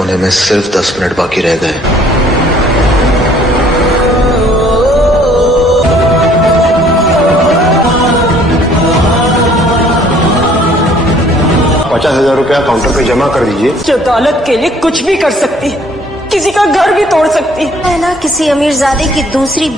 होने में सिर्फ 10 मिनट बाकी रह गए। ₹50,000 काउंटर पे जमा कर दीजिए। जो दौलत के लिए कुछ भी कर सकती है, किसी का घर भी तोड़ सकती है ना, किसी अमीरजादे की दूसरी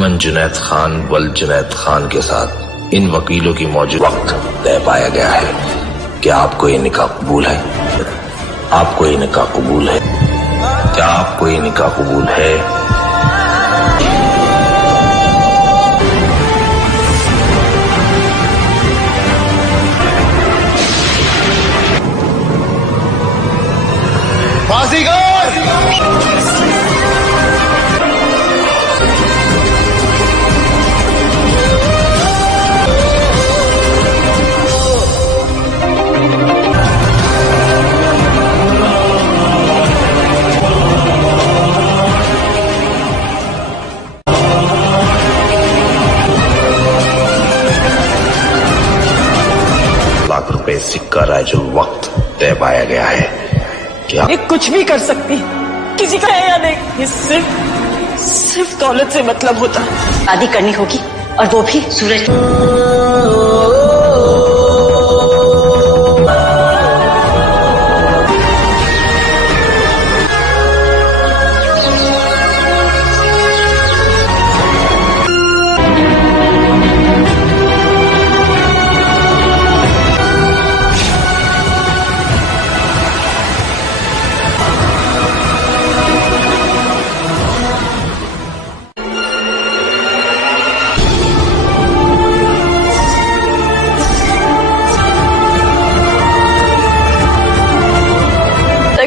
मन जुनैद खान वल जुनैद खान के साथ इन वकीलों की मौजूद वक्त तय पाया गया है कि आपको ये निकाह कबूल है। आपको ये निकाह कबूल है? क्या आपको ये निकाह कबूल है? ₹1,00,000 सिक्का राजू वक्त तय पाया गया है कि ये कुछ भी कर सकती है, किसी का है या नहीं, ये सिर्फ दौलत से मतलब होता है। शादी करनी होगी और वो भी सूरज।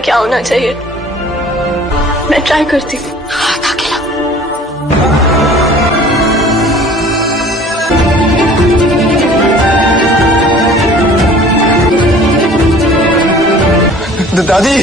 क्या होना चाहिए, मैं ट्राई करती हूँ। दादी,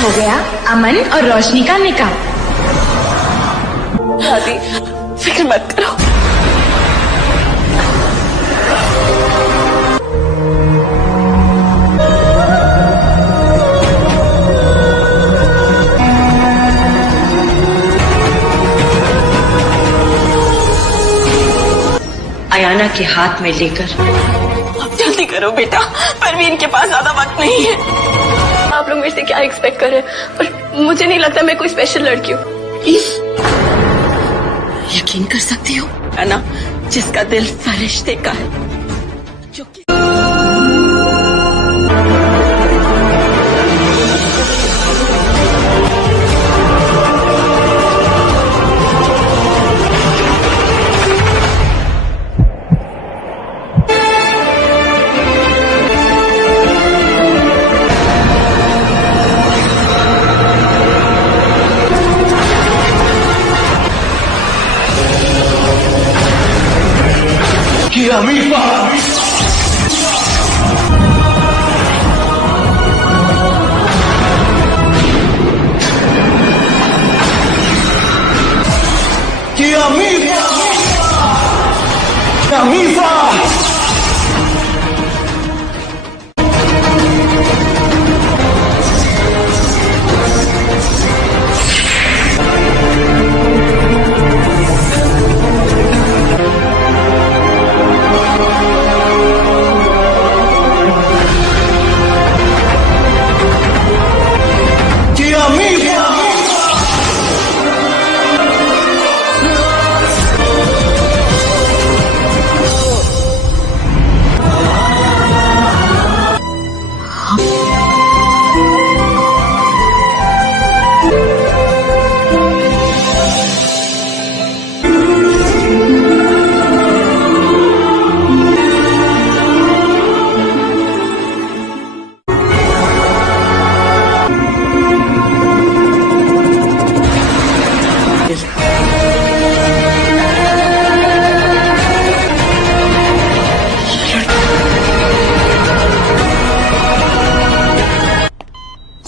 हो गया अमन और रोशनी का निकाह। दादी फिक्र मत करो, अयाना के हाथ में लेकर। अब जल्दी करो बेटा, परवीन के पास ज्यादा वक्त नहीं है। आप लोग मेरे से क्या एक्सपेक्ट कर रहे हैं, और मुझे नहीं लगता मैं कोई स्पेशल लड़की हूँ। यकीन कर सकती हो है ना, जिसका दिल फरिश्ते का है, जो कि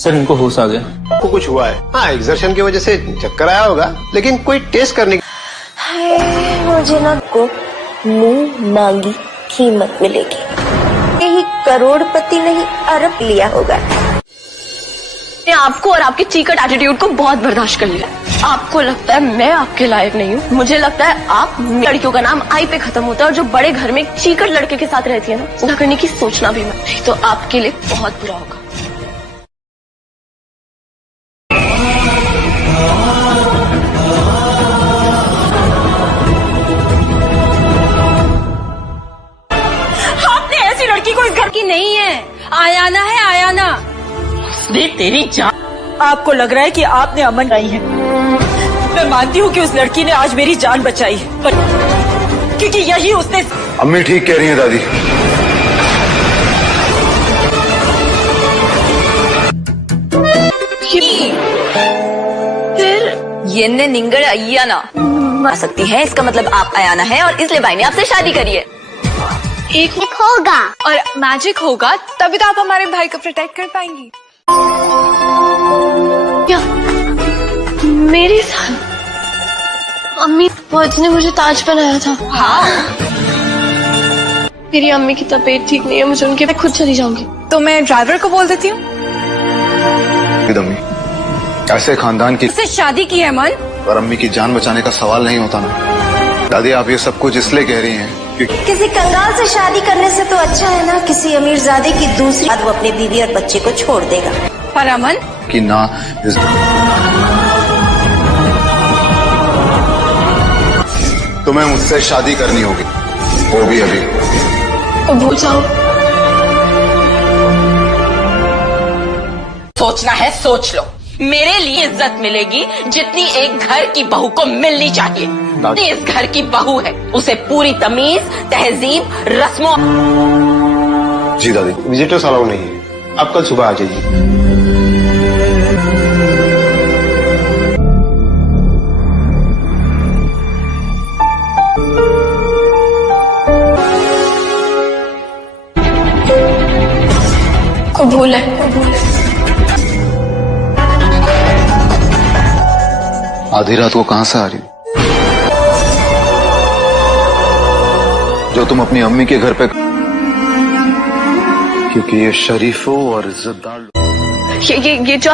सर इनको होश आ गया। आपको कुछ हुआ है? हाँ, एक्सर्शन की वजह से चक्कर आया होगा, लेकिन कोई टेस्ट करने की मुझे ना को मुंह मांगी कीमत मिलेगी। यही करोड़पति नहीं अरब लिया होगा। मैंने आपको और आपके चीकट एटीट्यूड को बहुत बर्दाश्त कर लिया। आपको लगता है मैं आपके लायक नहीं हूँ। मुझे लगता है आप लड़कियों का नाम आई पे खत्म होता है और जो बड़े घर में एक चीकट लड़के के साथ रहती है ना, उसका करने की सोचना भी मत, नहीं तो आपके लिए बहुत बुरा होगा। आपने ऐसी लड़की को इस घर की नहीं है, आयाना है, आयाना। तेरी जान। आपको लग रहा है कि आपने अमन बनाई है। मैं मानती हूँ कि उस लड़की ने आज मेरी जान बचाई है, पर क्योंकि यही उसने। अम्मी ठीक कह रही है दादी। फिर ये निंगड़ अय्याना आ सकती है, इसका मतलब आप अयाना है और इसलिए भाई ने आपसे शादी करी है। एक होगा और मैजिक होगा तभी तो आप हमारे भाई को प्रोटेक्ट कर पाएंगी। क्या मेरे साथ अम्मी फौज ने मुझे ताज पहनाया था। हाँ, मेरी अम्मी की तबीयत ठीक नहीं है, मुझे उनके मैं खुद चली जाऊंगी। तो मैं ड्राइवर को बोल देती हूँ। अम्मी ऐसे खानदान की इससे शादी की है मन, और अम्मी की जान बचाने का सवाल नहीं होता ना। दादी आप ये सब कुछ इसलिए कह रही हैं क्योंकि किसी कंगाल से शादी करने से तो अच्छा है ना किसी अमीरजादे की दूसरी बाद वो अपनी बीवी और बच्चे को छोड़ देगा। पर अमन कि ना तुम्हें मुझसे शादी करनी होगी, वो भी अभी। तो भूल जाओ। सोचना है सोच लो। मेरे लिए इज्जत मिलेगी जितनी एक घर की बहू को मिलनी चाहिए। इस घर की बहू है, उसे पूरी तमीज, तहजीब, रस्मों। जी दादी, विजिटर्स अलाउ नहीं है, आप कल सुबह आ जाइए। को भूल है। आधी रात को कहां से आ रही हो? जो तुम अपनी अम्मी के घर पे, क्योंकि ये शरीफों और इज्जतदार लोग। ये जो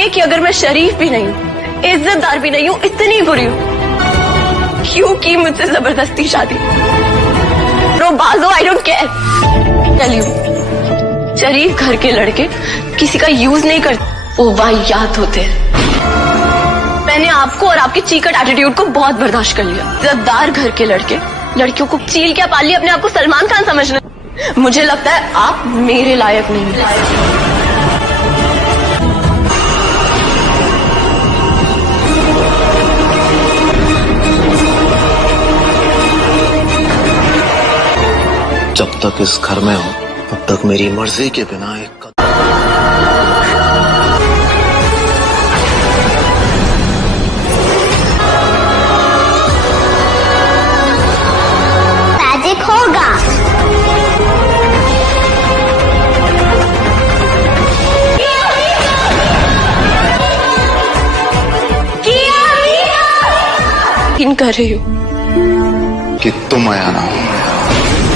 ये कि अगर मैं शरीफ भी नहीं हूँ, इज्जतदार भी नहीं हूँ, इतनी बुरी हूँ, क्यों की मुझसे जबरदस्ती शादी? नो बाजो, I don't care. Tell you, शरीफ घर के लड़के किसी का यूज नहीं करते, वो वाहियात होते हैं। मैंने आपको और आपके चीकट एटीट्यूड को बहुत बर्दाश्त कर लिया। इज्जतदार घर के लड़के लड़कियों को चील क्या पाल लिया, अपने आप को सलमान खान समझना। मुझे लगता है आप मेरे लायक नहीं हैं। जब तक इस घर में हो तब तक मेरी मर्जी के बिना एक मैजिक होगा। इन कर रही हूँ कि तुम अयाना हो।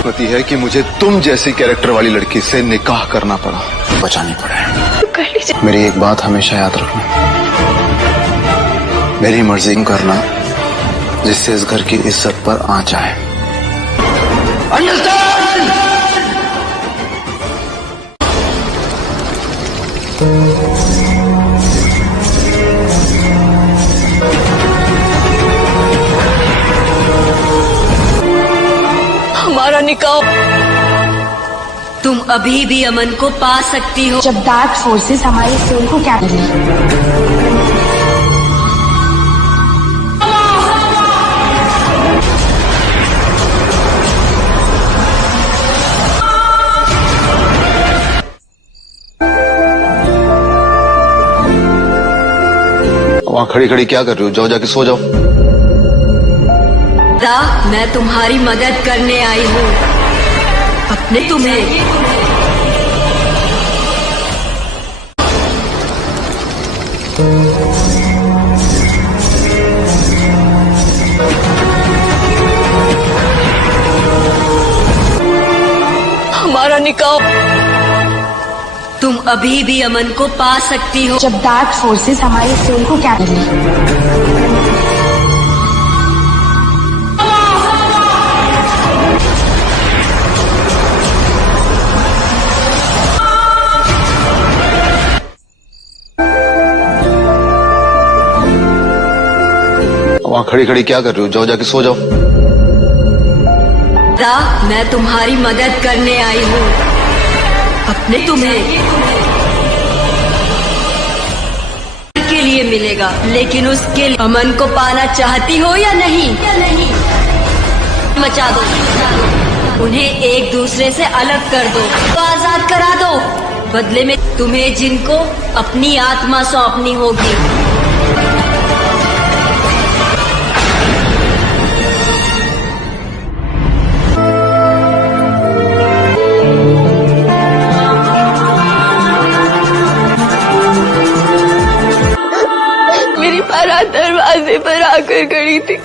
पति है कि मुझे तुम जैसी कैरेक्टर वाली लड़की से निकाह करना पड़ा, बचानी पड़े। कर लीजिए। मेरी एक बात हमेशा याद रखना, मेरी मर्जी करना जिससे इस घर की इज्जत पर आंच आए। हमारा निकाह तुम अभी भी अमन को पा सकती हो। जब डार्क फोर्सेस हमारे सोल को क्या करेंगे? वहां खड़ी खड़ी क्या कर रही हो? जाओ जाके सो जाओ। मैं तुम्हारी मदद करने आई हूँ, अपने तुम्हें हमारा निकाह तुम अभी भी अमन को पा सकती हो। जब डार्क फोर्सेस हमारे सोल को क्या करें? वहां खड़ी खड़ी क्या कर रही हो? जाओ जाके सो जाओ। मैं तुम्हारी मदद करने आई हूँ। अपने तुम्हें के लिए मिलेगा, लेकिन उसके लिए अमन को पाना चाहती हो या नहीं? मचा दो, उन्हें एक दूसरे से अलग कर दो, तो आजाद करा दो। बदले में तुम्हें जिनको अपनी आत्मा सौंपनी होगी। मेरी बारात दरवाजे पर आकर खड़ी थी।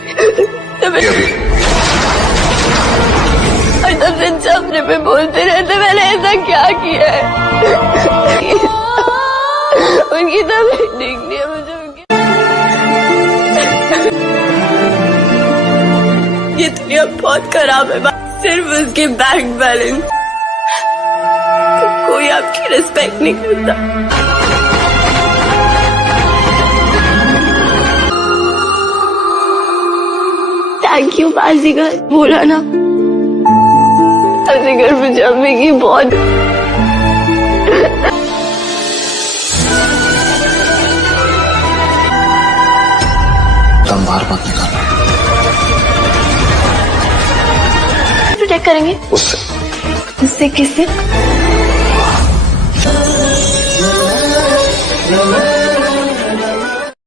और तब से चपने पे बोलते रहते मैंने ऐसा क्या किया है। उनकी तबीयत ठीक नहीं है, मुझे ये दुनिया बहुत खराब है। सिर्फ उसके बैंक बैलेंस, कोई आपकी रिस्पेक्ट नहीं करता। थैंक यू बाजीगर, बोला ना बाजीगर पंजाबी की बहुत। दम बाहर मत निकालना। प्रोटेक्ट करेंगे उससे उससे किससे?